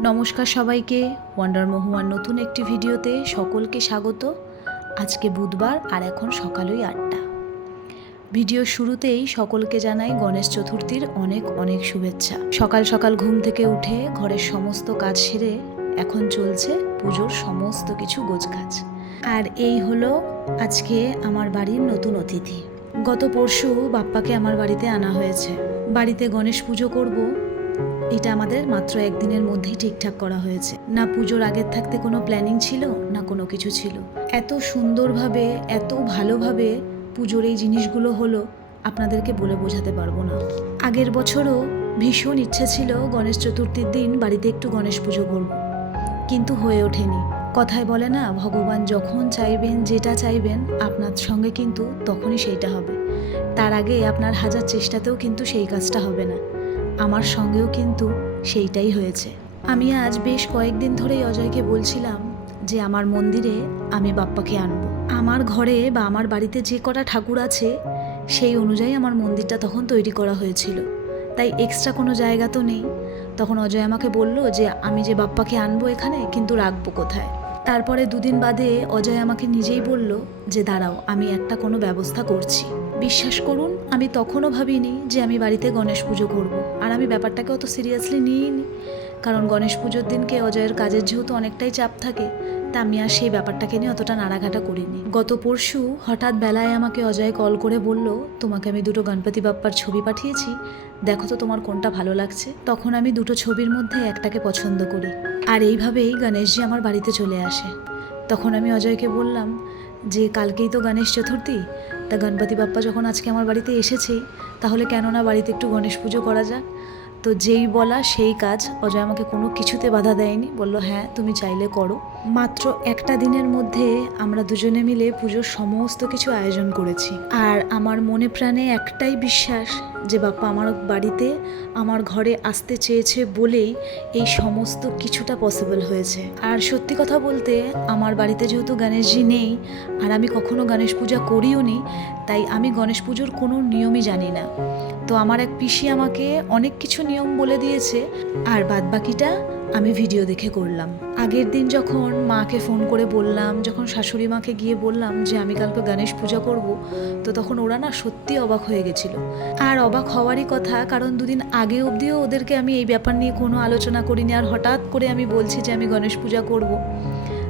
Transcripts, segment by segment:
নমস্কার সবাইকে। ওয়ান্ডার মহুয়ার নতুন একটি ভিডিওতে সকলকে স্বাগত। আজকে বুধবার আর এখন সকালই আটটা। ভিডিও শুরুতেই সকলকে জানাই গণেশ চতুর্থীর অনেক অনেক শুভেচ্ছা। সকাল সকাল ঘুম থেকে উঠে ঘরের সমস্ত কাজ সেরে এখন চলছে পুজোর সমস্ত কিছু গোছগাছ। আর এই হলো আজকে আমার বাড়ির নতুন অতিথি। গত পরশু বাপ্পাকে আমার বাড়িতে আনা হয়েছে। বাড়িতে গণেশ পুজো করব এটা আমাদের মাত্র একদিনের মধ্যেই ঠিকঠাক করা হয়েছে। না পুজোর আগের থাকতে কোনো প্ল্যানিং ছিল, না কোনো কিছু ছিল। এত সুন্দরভাবে, এত ভালোভাবে পুজোর এই জিনিসগুলো হলো, আপনাদেরকে বলে বোঝাতে পারব না। আগের বছরও ভীষণ ইচ্ছে ছিল গণেশ চতুর্থীর দিন বাড়িতে একটু গণেশ পুজো করব। কিন্তু হয়ে ওঠেনি। কথায় বলে না, ভগবান যখন চাইবেন, যেটা চাইবেন, আপনার সঙ্গে কিন্তু তখনই সেইটা হবে। তার আগে আপনার হাজার চেষ্টাতেও কিন্তু সেই কাজটা হবে না। আমার সঙ্গেও কিন্তু সেইটাই হয়েছে। আমি আজ বেশ কয়েকদিন ধরেই অজয়কে বলছিলাম যে আমার মন্দিরে আমি বাপ্পাকে আনব। আমার ঘরে বা আমার বাড়িতে যে কটা ঠাকুর আছে, সেই অনুযায়ী আমার মন্দিরটা তখন তৈরি করা হয়েছিল। তাই এক্সট্রা কোনো জায়গা তো নেই। তখন অজয় আমাকে বলল যে আমি যে বাপ্পাকে আনব এখানে, কিন্তু রাখব কোথায়? তারপরে দুদিন বাদে অজয় আমাকে নিজেই বলল যে দাঁড়াও, আমি একটা কোনো ব্যবস্থা করছি। বিশ্বাস করুন, আমি তখনও ভাবিনি যে আমি বাড়িতে গণেশ পুজো করব। আর আমি ব্যাপারটাকে অত সিরিয়াসলি নিইনি। কারণ গণেশ পুজোর দিনকে অজয়ের কাজের যেহেতু অনেকটাই চাপ থাকে, তা আমি আর সেই ব্যাপারটাকে নিয়ে অতটা নাড়াঘাটা করিনি। গত পরশু হঠাৎ বেলায় আমাকে অজয় কল করে বলল, তোমাকে আমি দুটো গণপতি বাপ্পার ছবি পাঠিয়েছি। দেখো তো তোমার কোনটা ভালো লাগছে। তখন আমি দুটো ছবির মধ্যে একটাকে পছন্দ করি। আর এইভাবেই গণেশজি আমার বাড়িতে চলে আসে। তখন আমি অজয়কে বললাম, যে কালকেই তো গণেশ চতুর্থী তা গণপতি বাপ্পা যখন আজকে আমার বাড়িতে এসেছেই তাহলে কেন না বাড়িতে একটু গণেশ পুজো করা যাক। তো যেই বলা সেই কাজ, অজয় আমাকে কোনো কিছুতে বাধা দেয়নি। বলল হ্যাঁ তুমি চাইলে করো। মাত্র একটা দিনের মধ্যে আমরা দুজনে মিলে পুজোর সমস্ত কিছু আয়োজন করেছি। আর আমার মনে প্রাণে একটাই বিশ্বাস যে বাপ্পা আমার বাড়িতে আমার ঘরে আসতে চেয়েছে বলেই এই সমস্ত কিছুটা পসিবল হয়েছে। আর সত্যি কথা বলতে আমার বাড়িতে যেহেতু গণেশজি নেই, আর আমি কখনো গণেশ পূজা করিও নি, তাই আমি গণেশ পুজোর কোনো নিয়মই জানি না। তো আমার এক পিসি আমাকে অনেক কিছু নিয়ম বলে দিয়েছে, আর বাদবাকিটা আমি ভিডিও দেখে করলাম। আগের দিন যখন মাকে ফোন করে বললাম, যখন শাশুড়ি মাকে গিয়ে বললাম যে আমি কালকে গণেশ পূজা করব, তো তখন ওরা না সত্যি অবাক হয়ে গেছিল। আর অবাক হওয়ারই কথা, কারণ দুদিন আগে অবধিও ওদেরকে আমি এই ব্যাপার নিয়ে কোনো আলোচনা করিনি। আর হঠাৎ করে আমি বলছি যে আমি গণেশ পূজা করব।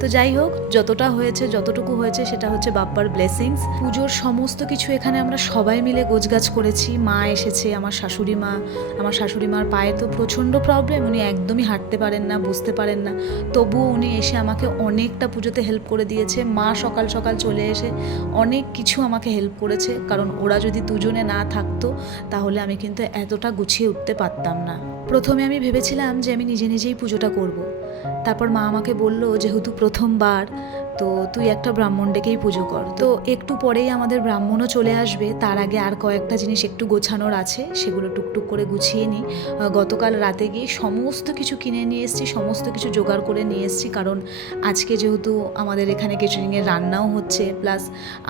তো যাই হোক, যতটা হয়েছে, যতটুকু হয়েছে, সেটা হচ্ছে বাপ্পার ব্লেসিংস পুজোর সমস্ত কিছু এখানে আমরা সবাই মিলে গোছগাছ করেছি। মা এসেছে, আমার শাশুড়ি মা। আমার শাশুড়ি মার পায়ে তো প্রচণ্ড প্রবলেম উনি একদমই হাঁটতে পারেন না, বুঝতে পারেন না। তবুও উনি এসে আমাকে অনেকটা পুজোতে হেল্প করে দিয়েছে। মা সকাল সকাল চলে এসে অনেক কিছু আমাকে হেল্প করেছে। কারণ ওরা যদি দুজনে না থাকতো, তাহলে আমি কিন্তু এতটা গুছিয়ে উঠতে পারতাম না। প্রথমে আমি ভেবেছিলাম যে আমি নিজে নিজেই পুজোটা করব। তারপর মা আমাকে বলল, যেহেতু প্রথমবার তো তুই একটা ব্রাহ্মণ ডেকেই পুজো কর। তো একটু পরেই আমাদের ব্রাহ্মণও চলে আসবে। তার আগে আর কয়েকটা জিনিস একটু গোছানোর আছে, সেগুলো টুকটুক করে গুছিয়ে নিই গতকাল রাতে গিয়ে সমস্ত কিছু কিনে নিয়ে এসেছি, সমস্ত কিছু জোগাড় করে নিয়ে এসেছি। কারণ আজকে যেহেতু আমাদের এখানে কেটারিংয়ের রান্নাও হচ্ছে প্লাস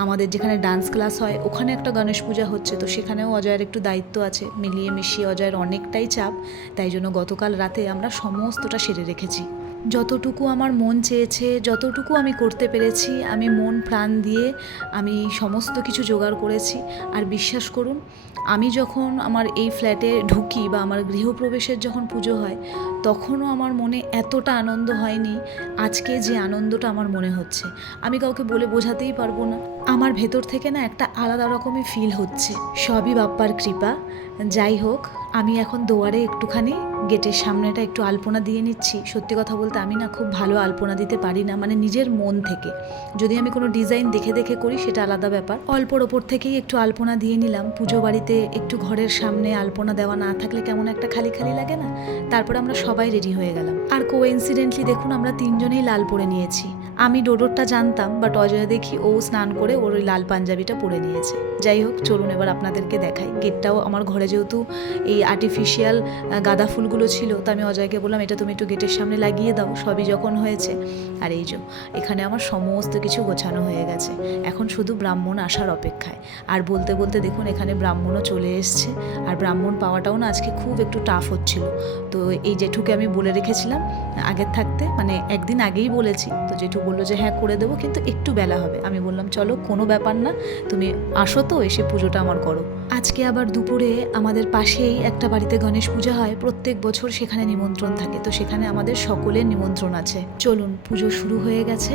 আমাদের যেখানে ডান্স ক্লাস হয়, ওখানে একটা গণেশ পূজা হচ্ছে। তো সেখানেও অজয়ের একটু দায়িত্ব আছে। মিলিয়ে মিশিয়ে অজয়ের অনেকটাই চাপ। তাই জন্য গতকাল রাতে আমরা সমস্তটা সেরে রেখেছি। যতটুকু আমার মন চেয়েছে, যতটুকু আমি করতে পেরেছি, আমি মন প্রাণ দিয়ে আমি সমস্ত কিছু জোগাড় করেছি। আর বিশ্বাস করুন, আমি যখন আমার এই ফ্ল্যাটে ঢুকি বা আমার গৃহপ্রবেশের যখন পুজো হয়, তখনও আমার মনে এতটা আনন্দ হয়নি, আজকে যে আনন্দটা আমার মনে হচ্ছে। আমি কাউকে বলে বোঝাতেই পারব না। আমার ভেতর থেকে না একটা আলাদা রকমই ফিল হচ্ছে। সবই বাপ্পার কৃপা। যাই হোক, আমি এখন দুয়ারে একটুখানি গেটের সামনেটা একটু আলপনা দিয়ে নিচ্ছি। সত্যি কথা বলতে আমি না খুব ভালো আলপনা দিতে পারি না মানে নিজের মন থেকে। যদি আমি কোনো ডিজাইন দেখে দেখে করি, সেটা আলাদা ব্যাপার। অল্পর ওপর থেকেই একটু আলপনা দিয়ে নিলাম। পুজো বাড়িতে একটু ঘরের সামনে আলপনা দেওয়া না থাকলে কেমন একটা খালি খালি লাগে না? তারপর আমরা সবাই রেডি হয়ে গেলাম। আর কো ইনসিডেন্টলি দেখুন, আমরা তিনজনেই লাল পরে নিয়েছি। আমি ডোডোরটা জানতাম বাট অজয় দেখি ও স্নান করে ওর ওই লাল পাঞ্জাবিটা পরে নিয়েছে। যাই হোক, চলুন এবার আপনাদেরকে দেখাই। গেটটাও আমার ঘরে যেহেতু এই আর্টিফিশিয়াল গাঁদা ফুলগুলো ছিল, তো আমি অজয়কে বললাম, এটা তুমি একটু গেটের সামনে লাগিয়ে দাও, সবই যখন হয়েছে। আর এই যে, এখানে আমার সমস্ত কিছু গোছানো হয়ে গেছে। এখন শুধু ব্রাহ্মণ আসার অপেক্ষায়। আর বলতে বলতে দেখুন, এখানে ব্রাহ্মণও চলে এসছে। আর ব্রাহ্মণ পাওয়াটাও না আজকে খুব একটু টাফ হচ্ছিল। তো এই জেঠুকে আমি বলে রেখেছিলাম, আগের থাকতে মানে একদিন আগেই বলেছি, তো জেঠু বলল যে হ্যাঁ করে দেবো, কিন্তু একটু বেলা হবে। আমি বললাম, চলো, কোনো ব্যাপার না, তুমি আসো তো, এসে পুজোটা আমার করো। আজকে আবার দুপুরে আমাদের পাশেই একটা বাড়িতে গণেশ পূজা হয়। প্রত্যেক বছর সেখানে নিমন্ত্রণ থাকে, তো সেখানে আমাদের সকলের নিমন্ত্রণ আছে। চলুন, পুজো শুরু হয়ে গেছে।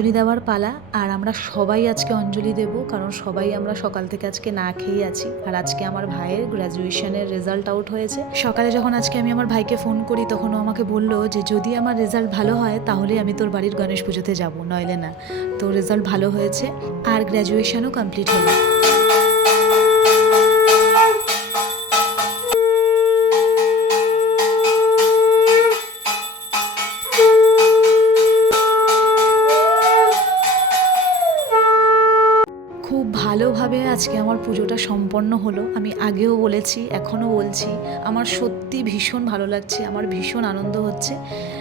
অঞ্জলি দেওয়ার পালা, আর আমরা সবাই আজকে অঞ্জলি দেব, কারণ সবাই আমরা সকাল থেকে আজকে না খেয়ে আছি। আর আজকে আমার ভাইয়ের গ্র্যাজুয়েশনের রেজাল্ট আউট হয়েছে। সকালে যখন আজকে আমি আমার ভাইকে ফোন করি, তখন ও আমাকে বলল যে, যদি আমার রেজাল্ট ভালো হয়, তাহলে আমি তোর বাড়ির গণেশ পুজোতে যাব, নইলে না। তো রেজাল্ট ভালো হয়েছে, আর গ্র্যাজুয়েশনও কমপ্লিট হলো। আজকে আমার পুজোটা সম্পন্ন হলো। আমি আগেও বলেছি, এখনও বলছি, আমার সত্যি ভীষণ ভালো লাগছে, আমার ভীষণ আনন্দ হচ্ছে।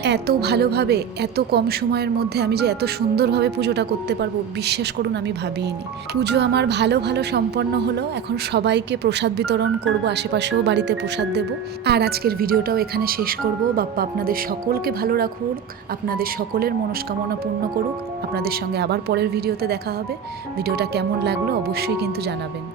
এত ভালোভাবে, এত কম সময়ের মধ্যে আমি যে এত সুন্দরভাবে পুজোটা করতে পারব, বিশ্বাস করুন, আমি ভাবিনি পুজো আমার ভালো ভালো সম্পন্ন হলো। এখন সবাইকে প্রসাদ বিতরণ করব, আশেপাশেও বাড়িতে প্রসাদ দেব। আর আজকের ভিডিওটাও এখানে শেষ করব। বাপ্পা, আপনাদের সকলকে ভালো রাখুক, আপনাদের সকলের মনস্কামনা পূর্ণ করুক। আপনাদের সঙ্গে আবার পরের ভিডিওতে দেখা হবে। ভিডিওটা কেমন লাগল অবশ্যই কিন্তু জানাবেন।